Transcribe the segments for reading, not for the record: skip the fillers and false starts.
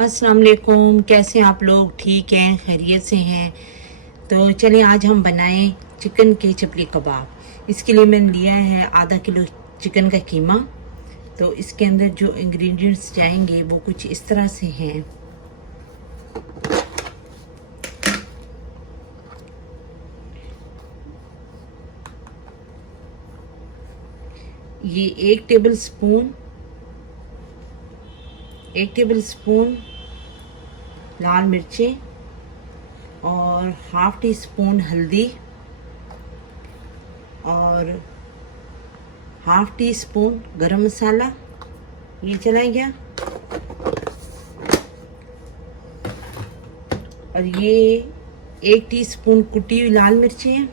अस्सलाम वालेकुम। कैसे हैं आप लोग? ठीक हैं, खैरियत से हैं? तो चलिए आज हम बनाएं चिकन के चपली कबाब। इसके लिए मैंने लिया है आधा किलो चिकन का कीमा। तो इसके अंदर जो इंग्रेडिएंट्स जाएंगे वो कुछ इस तरह से हैं। ये एक टेबल स्पून लाल मिर्चें और हाफ टी स्पून हल्दी और हाफ टी स्पून गरम मसाला, ये चला गया। और ये 1 टीस्पून कुटी हुई लाल मिर्ची है,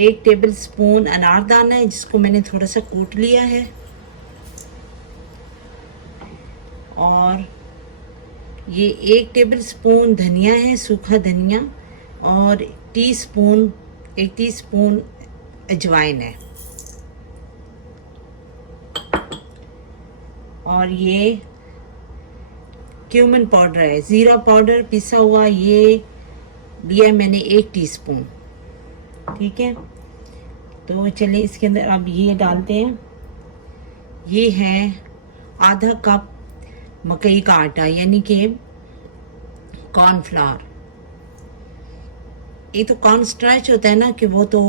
1 टेबल स्पून अनारदाना है जिसको मैंने थोड़ा सा कूट लिया है, और ये 1 टेबल स्पून धनिया है, सूखा धनिया, और 1 टीस्पून अजवाइन है। और ये क्यूमिन पाउडर है, ज़ीरा पाउडर पिसा हुआ, ये लिया मैंने 1 टीस्पून। ठीक है, तो चलिए इसके अंदर अब ये डालते हैं। ये है आधा कप मकई का आटा, यानी कि कॉर्नफ्लावर। ये तो कॉर्न स्टार्च होता है ना, कि वो तो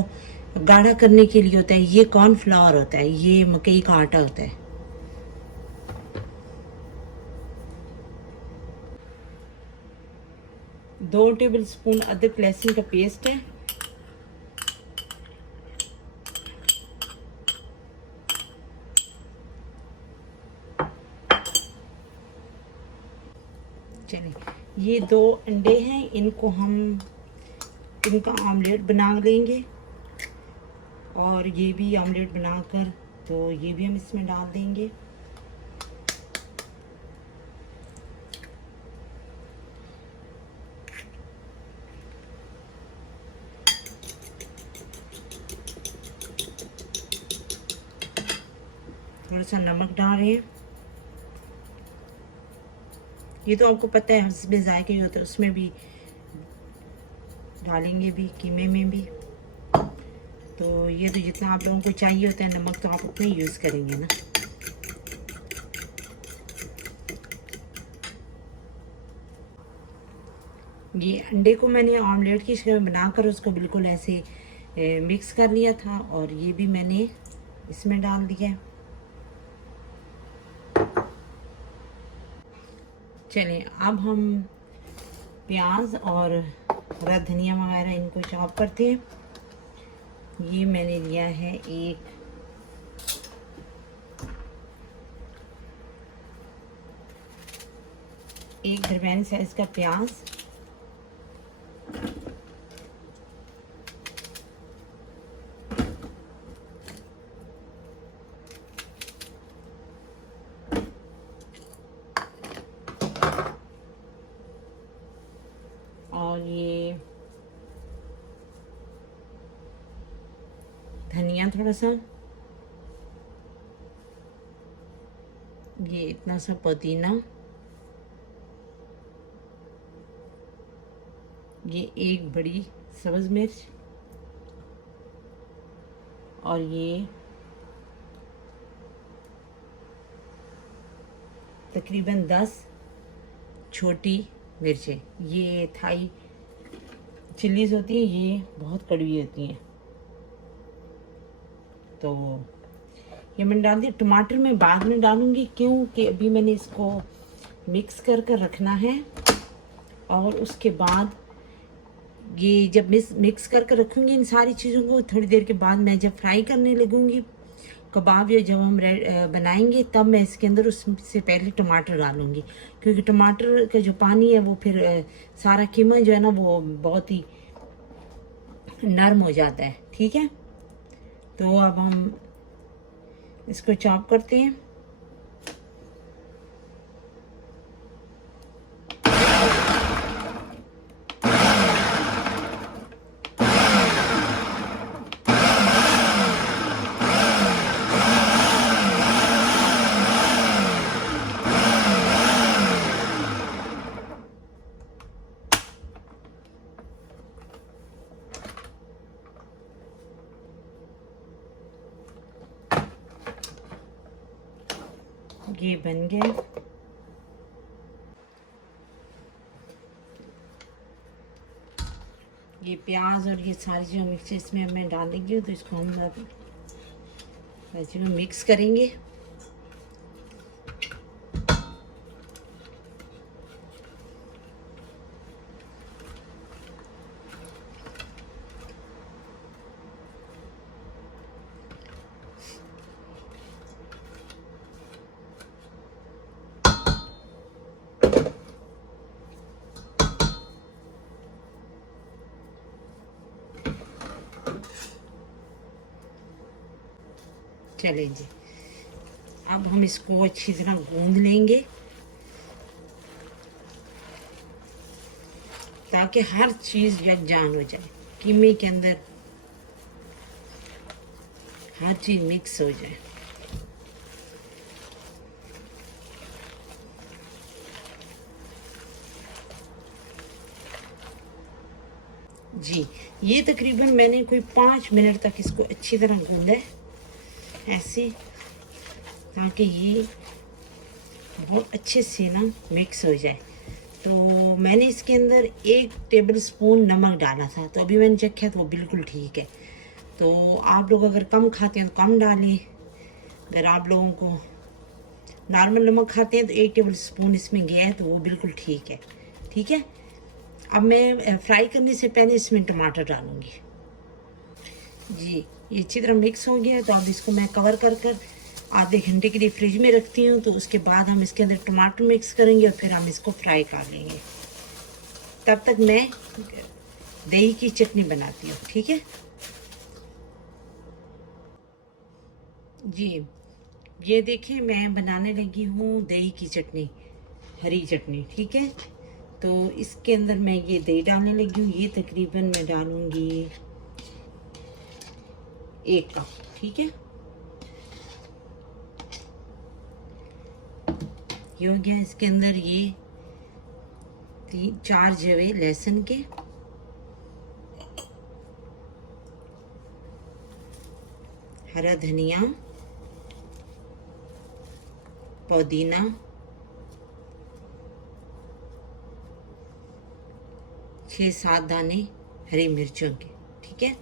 गाढ़ा करने के लिए होता है। ये कॉर्नफ्लावर होता है, ये मकई का आटा होता है। दो टेबल स्पून अदरक लहसुन का पेस्ट है। चलिए, ये 2 अंडे हैं, इनका ऑमलेट बना लेंगे। और ये भी ऑमलेट बनाकर तो ये भी हम इसमें डाल देंगे। थोड़ा सा नमक डाल रहे हैं। ये तो आपको पता है हस्बे जायके होते हैं, उसमें भी डालेंगे भी, कीमे में भी। तो ये तो जितना आप लोगों को चाहिए होता है नमक, तो आप उतना ही यूज़ करेंगे ना। ये अंडे को मैंने ऑमलेट की शक्ल में बनाकर उसको बिल्कुल ऐसे मिक्स कर लिया था, और ये भी मैंने इसमें डाल दिया। चलिए अब हम प्याज और हरा धनिया वगैरह इनको चॉप करते हैं। ये मैंने लिया है एक दरमियानी साइज का प्याज, और ये धनिया थोड़ा सा, ये इतना सा पुदीना, ये 1 बड़ी सब्ज़ मिर्च, और ये तकरीबन 10 छोटी मिर्चें। ये थाई चिल्लीज होती हैं, ये बहुत कड़वी होती हैं। तो ये मैंने डाल दिया। टमाटर मैं बाद में डालूंगी, क्योंकि अभी मैंने इसको मिक्स कर कर रखना है। और उसके बाद ये जब मिक्स कर कर रखूँगी इन सारी चीज़ों को, थोड़ी देर के बाद मैं जब फ्राई करने लगूँगी कबाब, या जब हम बनाएंगे, तब मैं इसके अंदर उससे पहले टमाटर डालूँगी। क्योंकि टमाटर का जो पानी है वो फिर सारा कीमा जो है ना वो बहुत ही नरम हो जाता है। ठीक है, तो अब हम इसको चॉप करते हैं। ये बन गया। ये प्याज और ये सारी जो मिक्स इसमें मैं डालेंगी, तो इसको हम मिक्स करेंगे। चलें जी, अब हम इसको अच्छी तरह गूंद लेंगे ताकि हर चीज़ यकजान हो जाए, कीमे के अंदर हर चीज़ मिक्स हो जाए। जी, ये तकरीबन मैंने कोई 5 मिनट तक इसको अच्छी तरह गूंदा है ऐसे, ताकि ये बहुत अच्छे से ना मिक्स हो जाए। तो मैंने इसके अंदर 1 टेबल स्पून नमक डाला था, तो अभी मैंने चेक किया तो वो बिल्कुल ठीक है। तो आप लोग अगर कम खाते हैं तो कम डालें, अगर आप लोगों को नॉर्मल नमक खाते हैं तो 1 टेबल स्पून इसमें गया है, तो वो बिल्कुल ठीक है। ठीक है, अब मैं फ्राई करने से पहले इसमें टमाटर डालूँगी। जी, ये अच्छी तरह मिक्स हो गया है, तो अब इसको मैं कवर कर आधे घंटे के लिए फ्रिज में रखती हूँ। तो उसके बाद हम इसके अंदर टमाटर मिक्स करेंगे और फिर हम इसको फ्राई कर लेंगे। तब तक मैं दही की चटनी बनाती हूँ। ठीक है जी, ये देखिए मैं बनाने लगी हूँ दही की चटनी, हरी चटनी। ठीक है, तो इसके अंदर मैं ये दही डालने लगी हूँ। ये तकरीबन मैं डालूँगी 1 कप। ठीक है, ये हो गया। इसके अंदर ये 3-4 जवे लहसुन के, हरा धनिया, पुदीना, छः 7 दाने हरी मिर्चों के। ठीक है,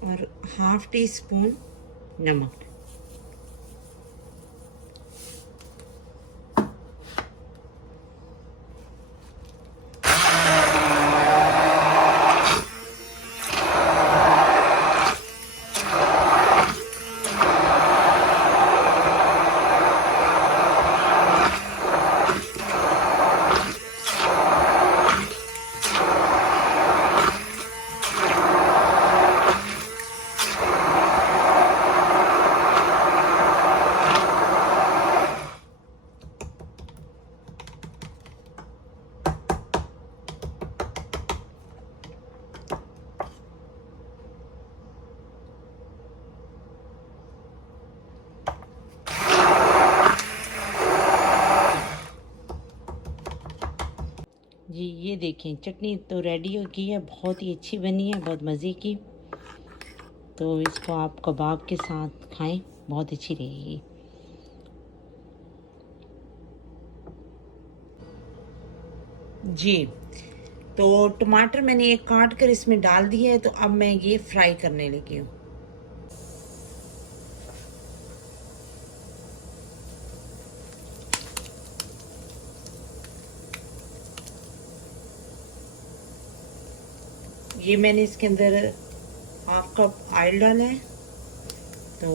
और ½ टी स्पून नमक। जी, ये देखें चटनी तो रेडी हो गई है, बहुत ही अच्छी बनी है, बहुत मज़े की। तो इसको आप कबाब के साथ खाएं, बहुत अच्छी रहेगी। जी, तो टमाटर मैंने एक काट कर इसमें डाल दिया है, तो अब मैं ये फ्राई करने लगी हूँ। ये मैंने इसके अंदर ½ कप ऑयल डाला है। तो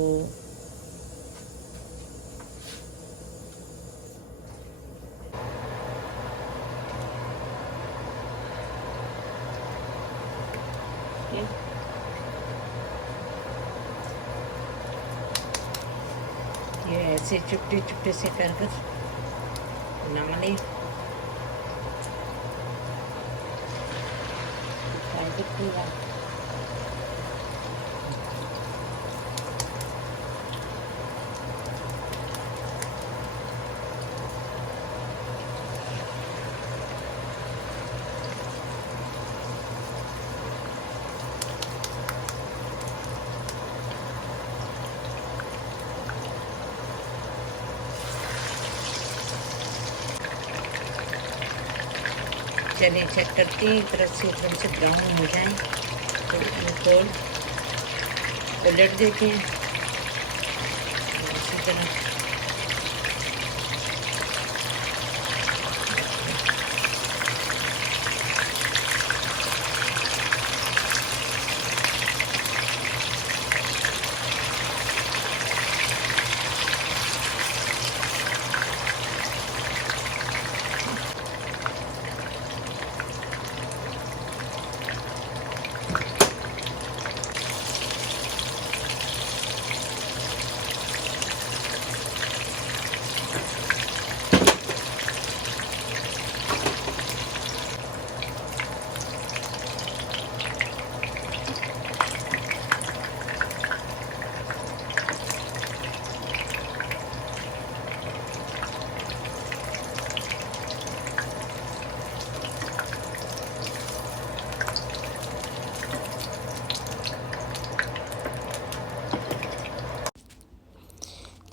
ये ऐसे चुपटे चुपटे से कर नमक चने चेक करते हैं, एक तरफ से एकदम से ब्राउन हो जाएं तो इनको उलट देते हैं। इसी तरह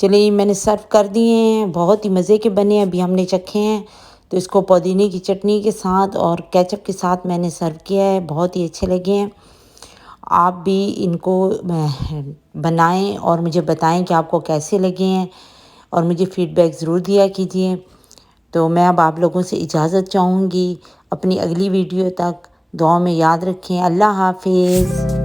चलिए मैंने सर्व कर दिए हैं, बहुत ही मज़े के बने हैं। अभी हमने चखे हैं तो इसको पुदीने की चटनी के साथ और केचप के साथ मैंने सर्व किया है, बहुत ही अच्छे लगे हैं। आप भी इनको बनाएं और मुझे बताएं कि आपको कैसे लगे हैं और मुझे फ़ीडबैक ज़रूर दिया कीजिए। तो मैं अब आप लोगों से इजाज़त चाहूँगी, अपनी अगली वीडियो तक दुआ में याद रखें। अल्लाह हाफिज़।